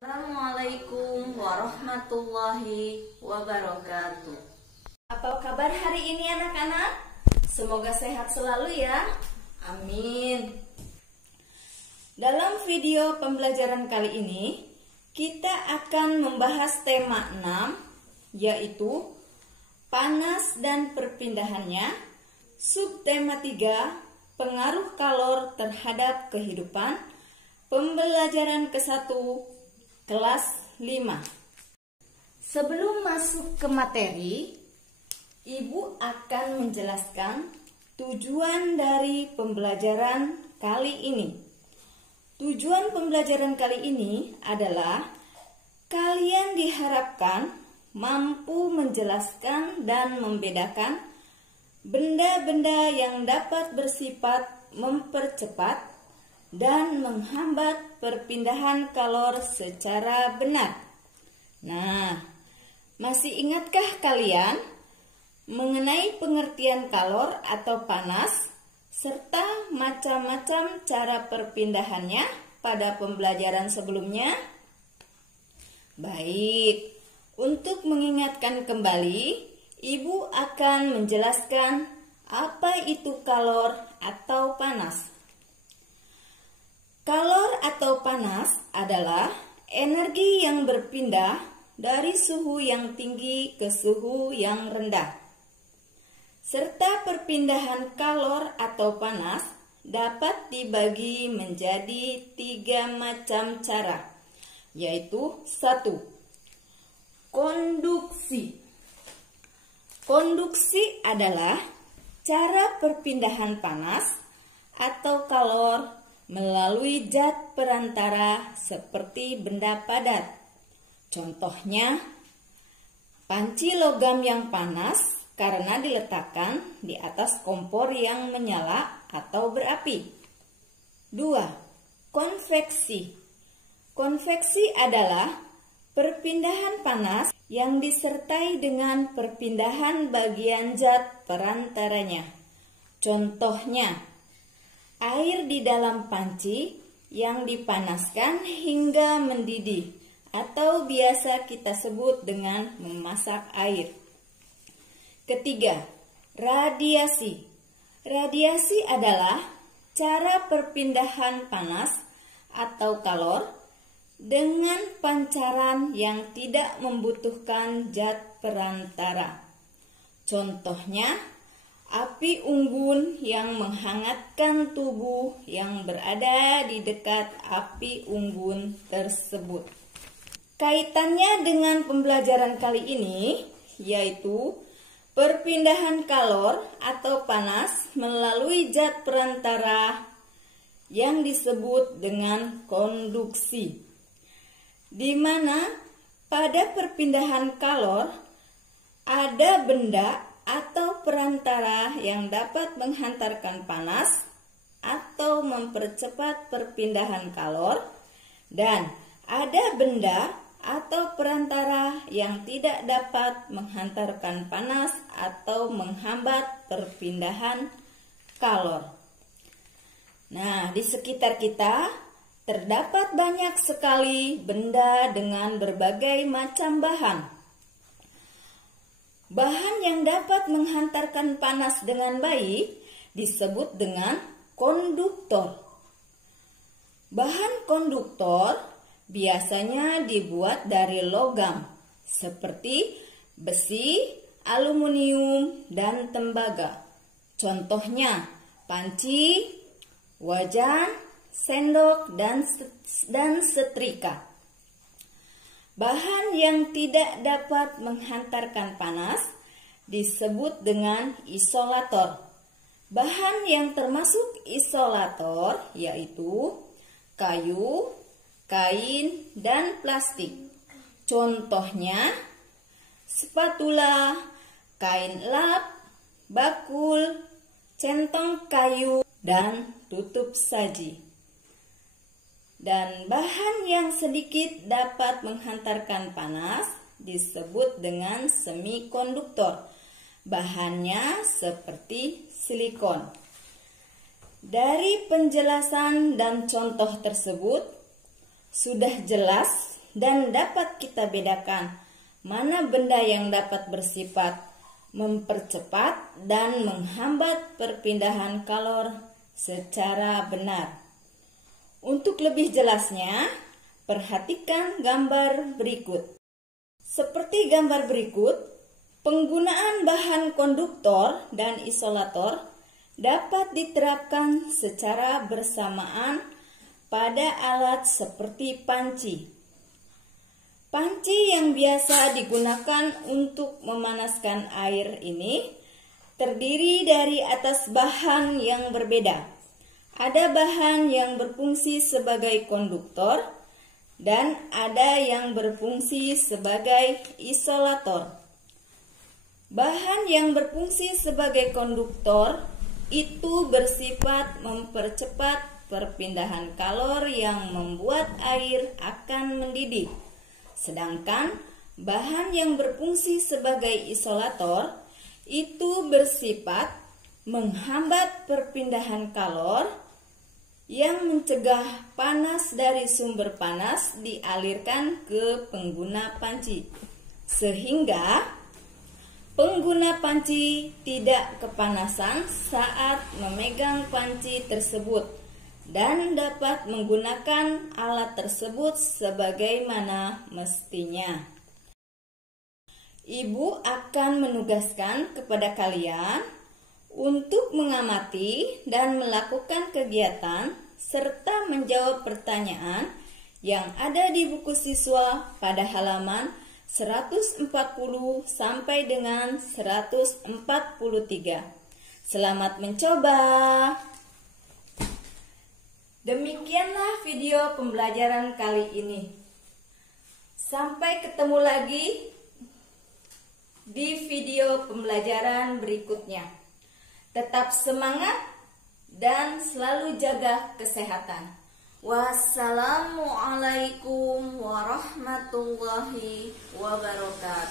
Assalamualaikum warahmatullahi wabarakatuh. Apa kabar hari ini anak-anak? Semoga sehat selalu ya. Amin. Dalam video pembelajaran kali ini, kita akan membahas tema 6, yaitu panas dan perpindahannya. Subtema 3, pengaruh kalor terhadap kehidupan. Pembelajaran ke-1, kelas 5. Sebelum masuk ke materi, Ibu akan menjelaskan tujuan dari pembelajaran kali ini. Tujuan pembelajaran kali ini adalah kalian diharapkan mampu menjelaskan dan membedakan benda-benda yang dapat bersifat mempercepat dan menghambat perpindahan kalor secara benar. Nah, masih ingatkah kalian mengenai pengertian kalor atau panas serta macam-macam cara perpindahannya pada pembelajaran sebelumnya? Baik, untuk mengingatkan kembali, Ibu akan menjelaskan apa itu kalor atau panas. Kalor atau panas adalah energi yang berpindah dari suhu yang tinggi ke suhu yang rendah. Serta perpindahan kalor atau panas dapat dibagi menjadi 3 macam cara, yaitu 1. Konduksi. Konduksi adalah cara perpindahan panas atau kalor melalui zat perantara seperti benda padat. Contohnya, panci logam yang panas karena diletakkan di atas kompor yang menyala atau berapi. 2. Konveksi. Konveksi adalah perpindahan panas yang disertai dengan perpindahan bagian zat perantaranya. Contohnya, air di dalam panci yang dipanaskan hingga mendidih atau biasa kita sebut dengan memasak air. 3. Radiasi. Radiasi adalah cara perpindahan panas atau kalor dengan pancaran yang tidak membutuhkan zat perantara. Contohnya, api unggun yang menghangatkan tubuh yang berada di dekat api unggun tersebut. Kaitannya dengan pembelajaran kali ini, yaitu perpindahan kalor atau panas melalui zat perantara yang disebut dengan konduksi, di mana pada perpindahan kalor ada benda atau perantara yang dapat menghantarkan panas atau mempercepat perpindahan kalor, dan ada benda atau perantara yang tidak dapat menghantarkan panas atau menghambat perpindahan kalor. Nah, di sekitar kita terdapat banyak sekali benda dengan berbagai macam bahan. Bahan yang dapat menghantarkan panas dengan baik disebut dengan konduktor. Bahan konduktor biasanya dibuat dari logam seperti besi, aluminium, dan tembaga. Contohnya panci, wajan, sendok, dan setrika. Bahan yang tidak dapat menghantarkan panas disebut dengan isolator. Bahan yang termasuk isolator yaitu kayu, kain, dan plastik. Contohnya, spatula, kain lap, bakul, centong kayu, dan tutup saji. Dan bahan yang sedikit dapat menghantarkan panas disebut dengan semikonduktor. Bahannya seperti silikon. Dari penjelasan dan contoh tersebut, sudah jelas dan dapat kita bedakan mana benda yang dapat bersifat mempercepat dan menghambat perpindahan kalor secara benar. Untuk lebih jelasnya, perhatikan gambar berikut. Seperti gambar berikut, penggunaan bahan konduktor dan isolator dapat diterapkan secara bersamaan pada alat seperti panci. Panci yang biasa digunakan untuk memanaskan air ini terdiri dari atas bahan yang berbeda. Ada bahan yang berfungsi sebagai konduktor dan ada yang berfungsi sebagai isolator. Bahan yang berfungsi sebagai konduktor itu bersifat mempercepat perpindahan kalor yang membuat air akan mendidih. Sedangkan bahan yang berfungsi sebagai isolator itu bersifat menghambat perpindahan kalor yang mencegah panas dari sumber panas dialirkan ke pengguna panci, sehingga pengguna panci tidak kepanasan saat memegang panci tersebut dan dapat menggunakan alat tersebut sebagaimana mestinya. Ibu akan menugaskan kepada kalian untuk mengamati dan melakukan kegiatan serta menjawab pertanyaan yang ada di buku siswa pada halaman 140 sampai dengan 143. Selamat mencoba. Demikianlah video pembelajaran kali ini. Sampai ketemu lagi di video pembelajaran berikutnya. Tetap semangat dan selalu jaga kesehatan. Wassalamualaikum warahmatullahi wabarakatuh.